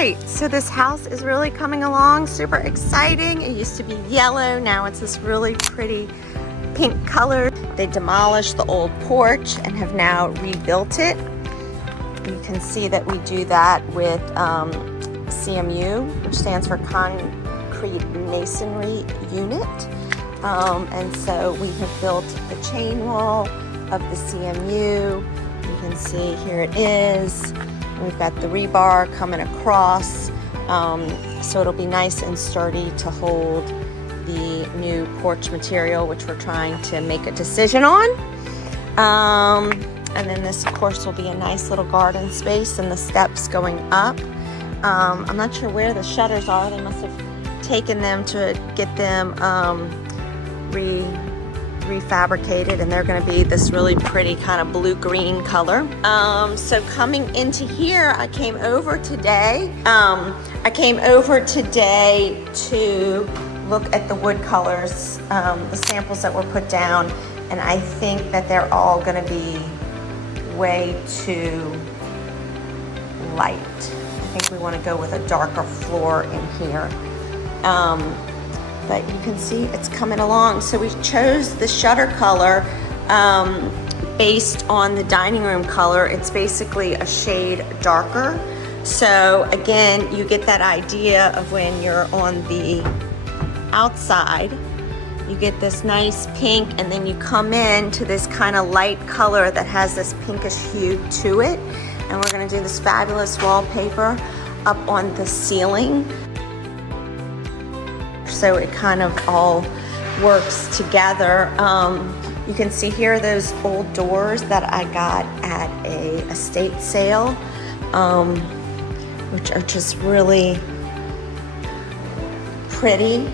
right, so this house is really coming along, super exciting. It used to be yellow, now it's this really pretty pink color. They demolished the old porch and have now rebuilt it. You can see that we do that with CMU, which stands for Concrete Masonry Unit. And so we have built the chain wall of the CMU. You can see here it is. We've got the rebar coming across, so it'll be nice and sturdy to hold the new porch material, which we're trying to make a decision on. And then this, of course, will be a nice little garden space and the steps going up. I'm not sure where the shutters are. They must have taken them to get them refabricated, and they're going to be this really pretty kind of blue-green color. So coming into here, I came over today to look at the wood colors, the samples that were put down, and I think that they're all going to be way too light. I think we want to go with a darker floor in here. But you can see it's coming along. So we chose the shutter color based on the dining room color. It's basically a shade darker. So again, you get that idea of when you're on the outside, you get this nice pink, and then you come in to this kind of light color that has this pinkish hue to it. And we're gonna do this fabulous wallpaper up on the ceiling. So it kind of all works together. You can see here those old doors that I got at a estate sale, which are just really pretty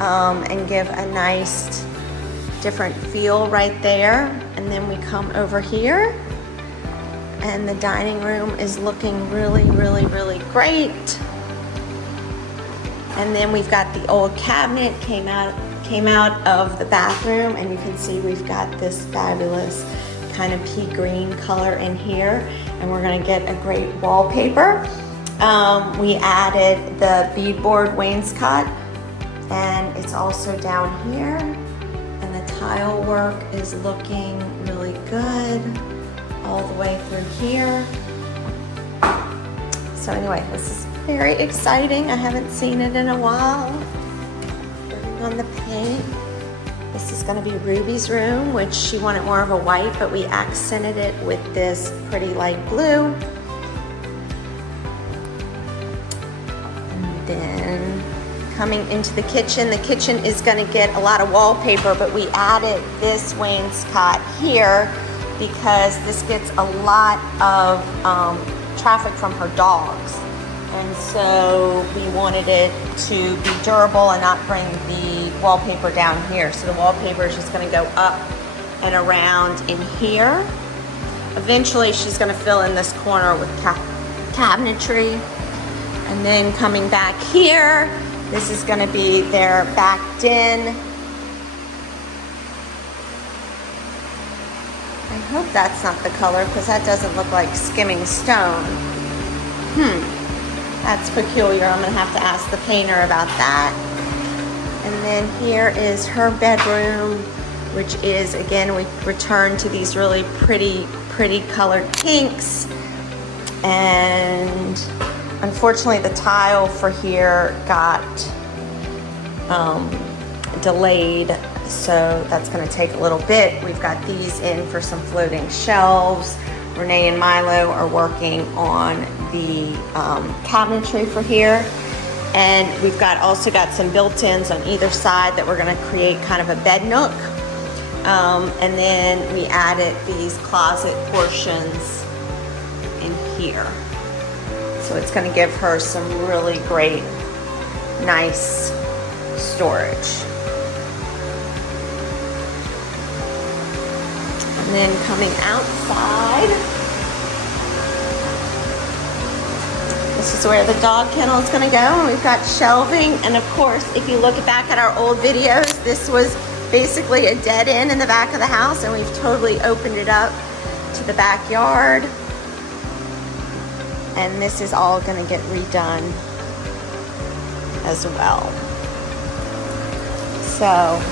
and give a nice different feel right there. And then we come over here and the dining room is looking really, really, really great. And then we've got the old cabinet came out of the bathroom, and you can see we've got this fabulous kind of pea green color in here, and we're gonna get a great wallpaper. We added the beadboard wainscot, and it's also down here, and the tile work is looking really good all the way through here. So anyway, this is very exciting. I haven't seen it in a while. Working on the paint. This is going to be Ruby's room, which she wanted more of a white, but we accented it with this pretty light blue. And then coming into the kitchen is going to get a lot of wallpaper, but we added this wainscot here because this gets a lot of traffic from her dogs. And so we wanted it to be durable and not bring the wallpaper down here. So the wallpaper is just going to go up and around in here. Eventually she's going to fill in this corner with cabinetry. And then coming back here, this is going to be their back den. I hope that's not the color, because that doesn't look like skimming stone. That's peculiar. I'm gonna have to ask the painter about that. And then here is her bedroom, which is, again, we returned to these really pretty colored pinks. And unfortunately the tile for here got delayed, so that's gonna take a little bit. We've got these in for some floating shelves. Renee and Milo are working on the cabinetry for here. And we've also got some built-ins on either side that we're gonna create kind of a bed nook. And then we added these closet portions in here. So it's gonna give her some really great, nice storage. And then coming outside, this is where the dog kennel is going to go, and we've got shelving. And of course, if you look back at our old videos, this was basically a dead end in the back of the house, and we've totally opened it up to the backyard. And this is all gonna get redone as well. So,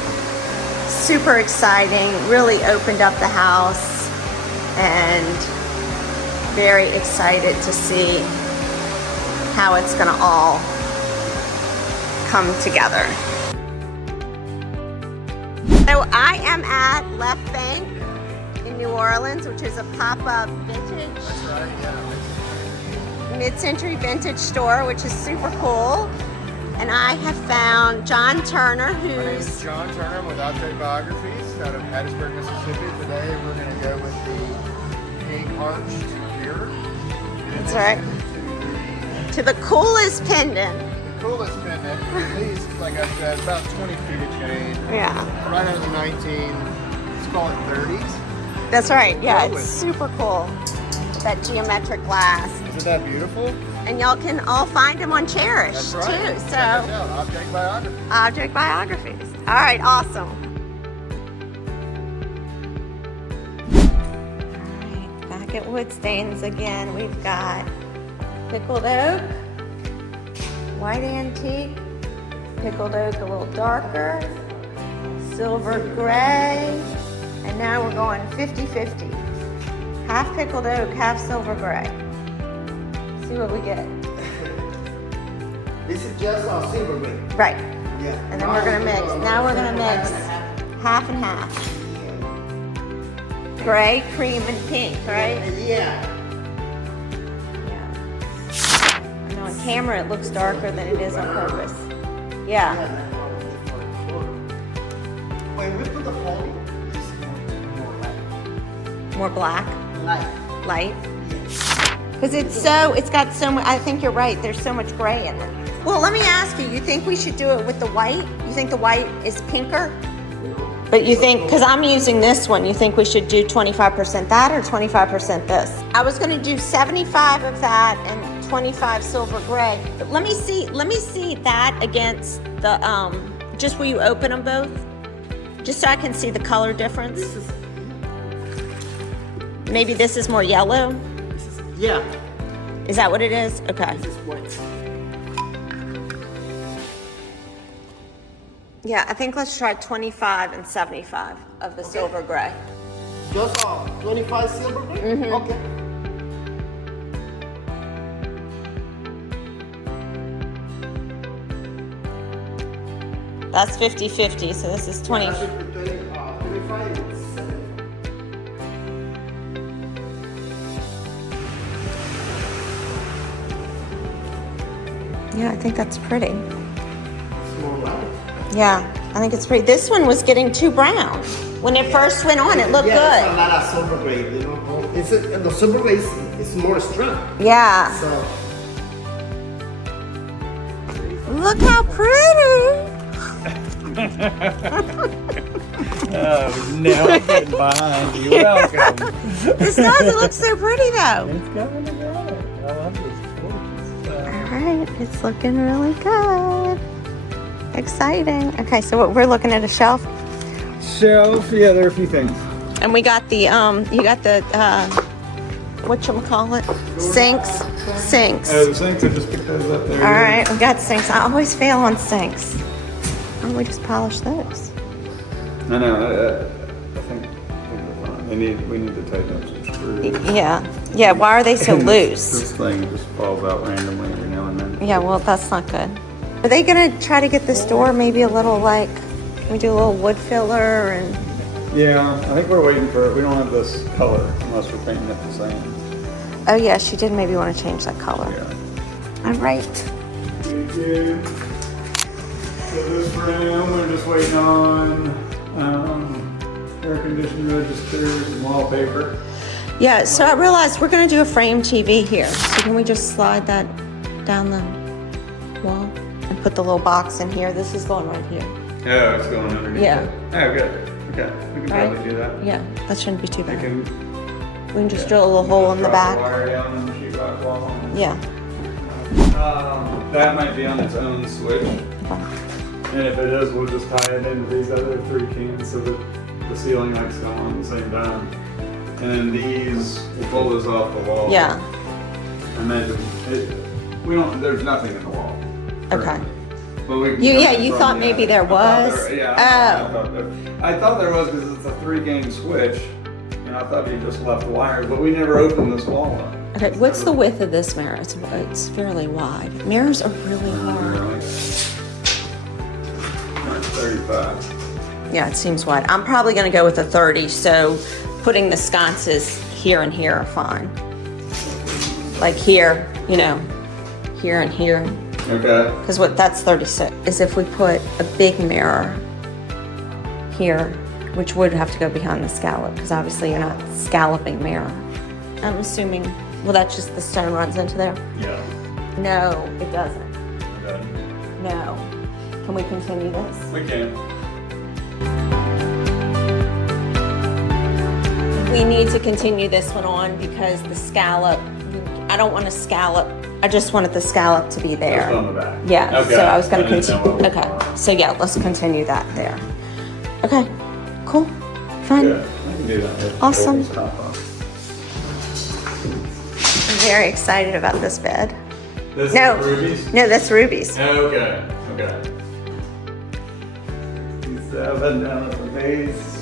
super exciting, really opened up the house and very excited to see how it's gonna all come together. So I am at Left Bank in New Orleans, which is a pop-up vintage. That's right, yeah. Mid-century vintage store, which is super cool. And I have found John Turner, My name is who's John Turner. I'm with Atelier Biographies out of Hattiesburg, Mississippi. Today we're going to go with the pink arched mirror. that's right, to the coolest pendant. The coolest pendant. These, like I said, about 20 feet of chain. Yeah, Right out of the let's call it 30s. that's right. Yeah, Cool. it's super cool. With that geometric glass. Isn't that beautiful? And y'all can all find them on Cherish That's right. too. Check So us out. Object Biography. object biographies. All right, awesome. All right, back at wood stains again. We've got pickled oak, white antique, pickled oak a little darker, silver gray, and now we're going 50-50. Half pickled oak, half silver gray. See what we get. This is just our silver gray. Right. Yeah. And then we're gonna mix. Now we're gonna mix half and half. Gray, cream, and pink, right? Yeah. Yeah. I know on camera it looks darker than it is on purpose. Yeah. When we put the poly, this is more light. More black, Light. light. Yes. Because it's got so much, I think you're right, there's so much gray in it. Well, let me ask you think we should do it with the white? You think the white is pinker? But you think, because I'm using this one, you think we should do 25% that or 25% this? I was gonna do 75 of that and 25 silver gray. But let me see that against the, just will you open them both? Just so I can see the color difference. This is, Maybe this is more yellow? yeah. Is that what it is? Okay. This is white. Yeah, I think let's try 25 and 75 of the silver gray. Just 25 silver gray? Mm-hmm. Okay. That's 50-50, so this is 20. 25 and 75. Yeah, I think that's pretty. It's more light. Yeah, I think it's pretty. This one was getting too brown. When it first went on, it looked Yeah, it's a good. lot of silver gray, you know. The silver gray is more strong. Yeah. So, Look how pretty. Oh, now I'm getting behind you. Welcome. This does. It looks so pretty though. It's coming together. I love this gorgeous All stuff. right, it's looking really good. Exciting. Okay, so we're looking at a shelf. Shelf, yeah, there are a few things. And we got the, you got the, whatchamacallit? Sinks. Oh, the sinks, I just picked those up there. All right, we got sinks. I always fail on sinks. Why don't we just polish those? I know, I think we're fine. We need to tighten up some screws. Yeah. Why are they so loose? This thing just falls out randomly every now and then. Yeah, well, that's not good. Are they gonna try to get this door maybe a little like, we do a little wood filler and, Yeah, I think we're waiting for it. We don't have this color unless we're painting it the same. oh yeah, she did maybe want to change that color. Yeah. All right. Thank you. So this room, we're just waiting on air conditioning registers and wallpaper. Yeah, so I realized we're gonna do a frame TV here. So can we just slide that down the wall and put the little box in here? This is going right here. Oh, it's going underneath. Yeah. it. Oh, good. Okay, we can Right? probably do that. Yeah, that shouldn't be too We bad. can We can just drill a little hole in the drop back. wire down in the sheetrock wall. Yeah. That might be on its own switch. And if it is, we'll just tie it into these other 3 cans so that the ceiling lights go on at the same time. And then these, we'll pull this off the wall. Yeah. I meant we don't. There's nothing in the wall. Okay. But we can You come in from thought the maybe attic. there I thought was? I thought there was because it's a 3-game switch, and I thought you just left wires, but we never opened this wall up. Okay, what's the width of this mirror? It's fairly wide. Mirrors are really hard. Really? 35. Yeah, it seems wide. I'm probably gonna go with a 30, so putting the sconces here and here are fine. Like here, you know, here and here. Okay. Because that's 36. Is if we put a big mirror here, which would have to go behind the scallop, because obviously you're not scalloping mirror. I'm assuming, well, that's just the stone runs into there? Yeah. No, it doesn't. Okay. No. Can we continue this? We can. We need to continue this one on because the scallop, I don't want to scallop. I just wanted the scallop to be there. Just on the back. Yeah, Okay. so I was gonna didn't know continue. what we Okay, were. so yeah, let's continue that there. Okay, cool, fun. Yeah, I can do that. Awesome. Stop on. I'm very excited about this bed. This No, is Ruby's? no, that's Ruby's. Okay, okay. 67 down at the base.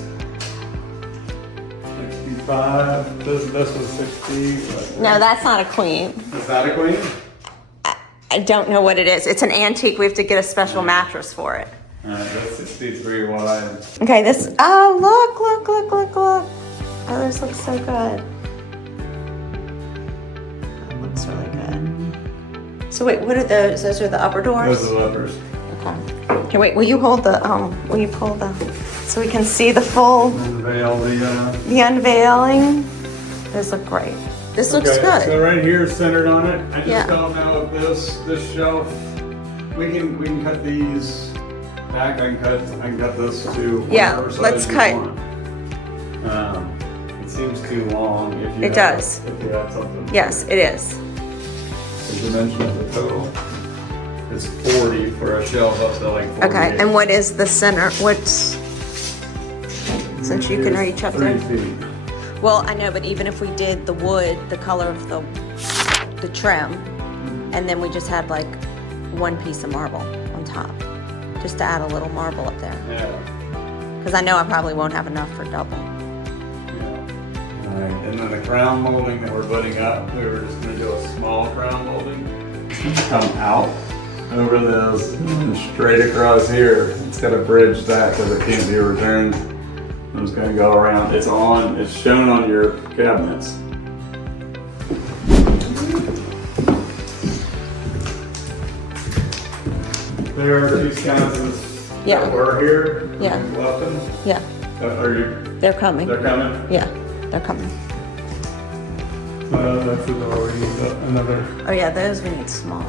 65. This was 60. No, that's not a queen. Is that a queen? I don't know what it is. It's an antique. We have to get a special mattress for it. Alright, that's 63 wide. Okay, this, oh, look. Oh, this looks so good. That looks really good. So wait, what are those? Those are the upper doors? Those are the levers. Okay. Here, wait, will you hold the, will you pull the, so we can see the full, Unveil the unveiling? Those look great. This looks Okay, good. so right here, centered on it. I just Yeah. don't know if this shelf. We can cut these back. I can cut this to Yeah, whatever size let's you cut. want. It seems too long. If you It have- does. If you have something. Yes, it is. The dimension of the total is 40 for a shelf up to like 40. Okay, and what is the center? What's, since you can reach up there? 3 feet. Well, I know, but even if we did the wood, the color of the trim, and then we just had like one piece of marble on top, just to add a little marble up there. Yeah. Because I know I probably won't have enough for double. Yeah. All right, and then the crown molding that we're putting up, we were just gonna do a small crown molding. It's gonna come out over this and straight across here. It's gotta bridge that because it can't be returned. I'm just gonna go around. It's shown on your cabinets. There are 2 sconces Yeah. that were here. Yeah. We left them. Yeah, Are you? they're coming. They're coming. Yeah, they're coming. That's the door. We need another. Oh yeah, those we need small.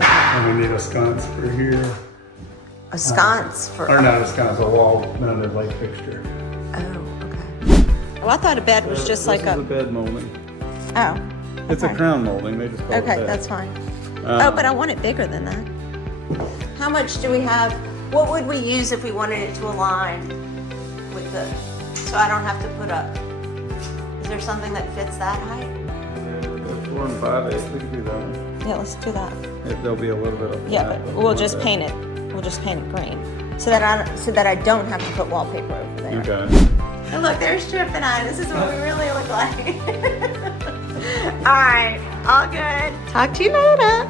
And we need a sconce for here. A sconce for. Or not a sconce, a wall mounted light fixture. Oh, okay. Well, I thought a bed was just like This is a. a bed molding. Oh. It's okay. a crown molding. They just call it Okay, bed. that's fine. Oh, but I want it bigger than that. How much do we have? What would we use if we wanted it to align with the, so I don't have to put up? Is there something that fits that height? 4 and 5/8. We can do that one. Yeah, let's do that. There'll be a little bit of. Yeah, but we'll just paint it. We'll just paint it green, so that I don't have to put wallpaper over there. Okay. And look, there's Trip and I. This is what we really look like. All right, all good. Talk to you later.